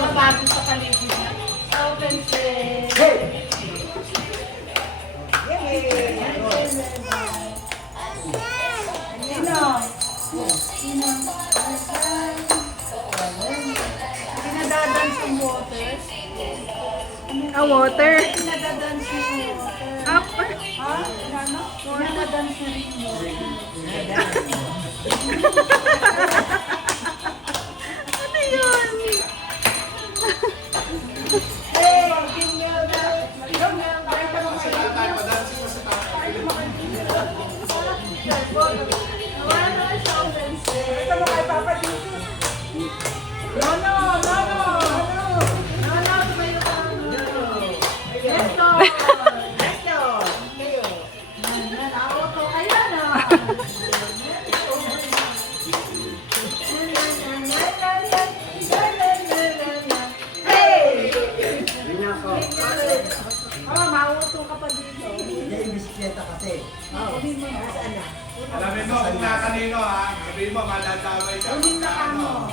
mga bago sa paligid niya. Open space. Hey! Pinadadance yung water. Water. Pinadadance yung water. Up. Ha? Ano? Pinadadance na rin yung water. Ano yun? Hey! Jingle bell! Jingle bell! Wala sa open space. Ito mo kay Papa dito. Nono! Nono! Nono! Tumayo ka. Let's go! Let's go. Kayo. Nanawa ko. Ayan na! Hey! Ganyan ako. Oh, mauto ka pa dito. Hindi yung bisikleta kasi. Oo. Nasaan na? Alamin mo kung na kanino ha. Sabihin mo, madadamay ka. Kunin na ka mo.